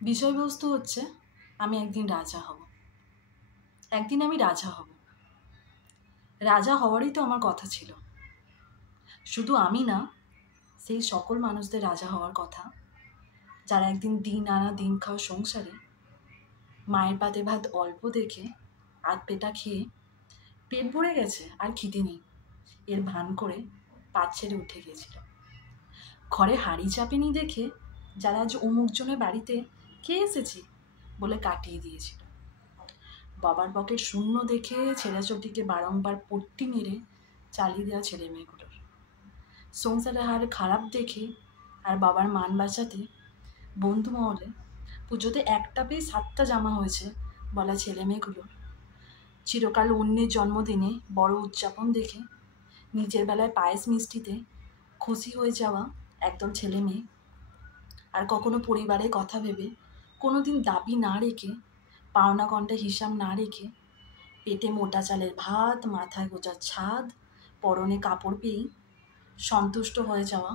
বিষয়বস্তু হচ্ছে আমি একদিন রাজা হব। একদিন আমি রাজা হব। রাজা হওয়ারই তো আমার কথা ছিল। শুধু আমি না, সেই সকল মানুষদের রাজা হওয়ার কথা যারা একদিন দিন আনা দিন খাওয়া সংসারে মায়ের পাতে ভাত অল্প দেখে আধ পেটা খেয়ে পেট ভরে গেছে আর খিদে নেই এর ভান করে পাত ছেড়ে উঠে গেছিল। ঘরে হাঁড়ি চাপেনি দেখে যারা আজ অমুকজনের বাড়িতে কে এসেছি বলে কাটিয়ে দিয়েছিল। বাবার পকেট শূন্য দেখে ছেঁড়াচটিকে বারংবার পট্টি মেরে চালিয়ে দেওয়া ছেলে মেয়েগুলোর সংসারের হার খারাপ দেখে আর বাবার মান বাঁচাতে বন্ধু মহলে পুজোতে একটা পেয়ে 7টা জামা হয়েছে বলা ছেলে মেয়েগুলোর চিরকাল অন্যের জন্মদিনে বড় উদযাপন দেখে নিজের বেলায় পায়েস মিষ্টিতে খুশি হয়ে যাওয়া একদল ছেলে মেয়ে আর কখনো পরিবারের কথা ভেবে কোনো দিন দাবি না রেখে পাওনা ঘন্টা হিসাব না রেখে পেটে মোটা চালের ভাত মাথায় গোজার ছাদ পরনে কাপড় পেয়েই সন্তুষ্ট হয়ে যাওয়া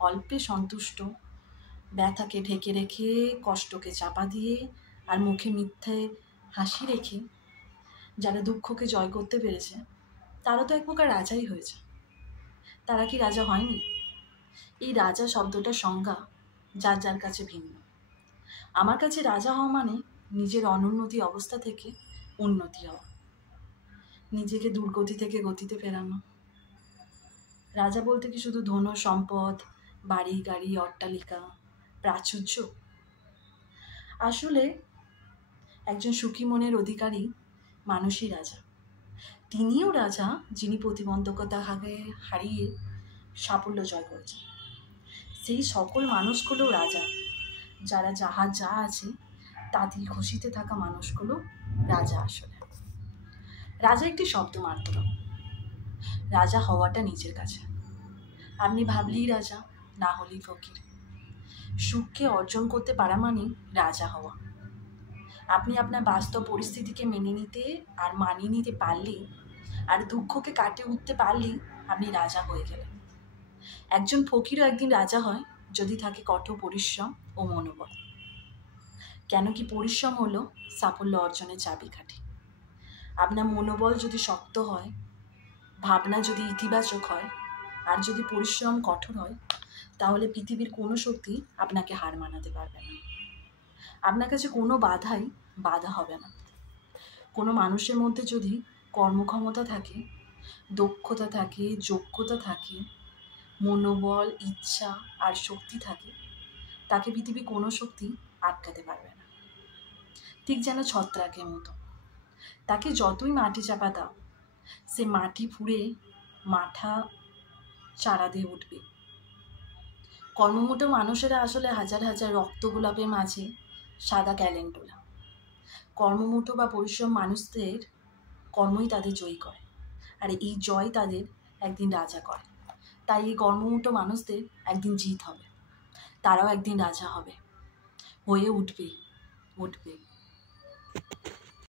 অল্পে সন্তুষ্ট ব্যথাকে ঢেকে রেখে কষ্টকে চাপা দিয়ে আর মুখে মিথ্যে হাসি রেখে যারা দুঃখকে জয় করতে পেরেছে তারা তো এক প্রকার রাজাই হয়েছে। তারা কি রাজা হয়নি? এই রাজা শব্দটার সংজ্ঞা যার যার কাছে ভিন্ন। আমার কাছে রাজা হওয়া মানে নিজের অনুন্নতি অবস্থা থেকে উন্নতি হওয়া, নিজেকে দুর্গতি থেকে গতিতে ফেরানো। রাজা বলতে কি শুধু ধন সম্পদ, বাড়ি গাড়ি অট্টালিকা প্রাচুর্য? আসলে একজন সুখী মনের অধিকারী মানুষই রাজা। তিনিও রাজা যিনি প্রতিবন্ধকতাকে হারিয়ে সাফল্য জয় করেছেন। সেই সকল মানুষগুলো রাজা যারা যাহার যা আছে তাতেই খুশিতে থাকা মানুষগুলো রাজা। আসলে রাজা একটি শব্দ মাত্র। রাজা হওয়াটা নিজের কাছে। আপনি ভাবলেই রাজা, না হলেই ফকির। সুখকে অর্জন করতে পারা মানেই রাজা হওয়া। আপনি আপনার বাস্তব পরিস্থিতিকে মেনে নিতে আর মানিয়ে নিতে পারলেই আর দুঃখকে কাটিয়ে উঠতে পারলেই আপনি রাজা হয়ে গেলেন। একজন ফকিরও একদিন রাজা হয় যদি থাকে কঠোর পরিশ্রম ও মনোবল। কেন কি পরিশ্রম হলো সাফল্য অর্জনের চাবিকাঠি। আপনার মনোবল যদি শক্ত হয়, ভাবনা যদি ইতিবাচক হয় আর যদি পরিশ্রম কঠোর হয়, তাহলে পৃথিবীর কোনো শক্তি আপনাকে হার মানাতে পারবে না। আপনার কাছে কোনো বাধাই বাধা হবে না। কোনো মানুষের মধ্যে যদি কর্মক্ষমতা থাকে, দক্ষতা থাকে, যোগ্যতা থাকে, মনোবল ইচ্ছা আর শক্তি থাকে, তাকে পৃথিবী কোনো শক্তি আটকাতে পারবে না। ঠিক যেন ছত্রাকের মতো, তাকে যতই মাটি চাপা দাও সে মাটি ফুঁড়ে মাথা চারা দিয়ে উঠবে। কর্মমুঠ মানুষেরা আসলে হাজার হাজার রক্ত গোলাপের মাঝে সাদা ক্যালেন্ডুলা। কর্মমুঠ বা পরিশ্রম মানুষদের কর্মই তাদের জয়ী করে, আর এই জয় তাদের একদিন রাজা করে। তাই এই কর্মমুঠ মানুষদের একদিন জিত হবে, তারাও একদিন রাজা হবে, হয়ে উঠবে।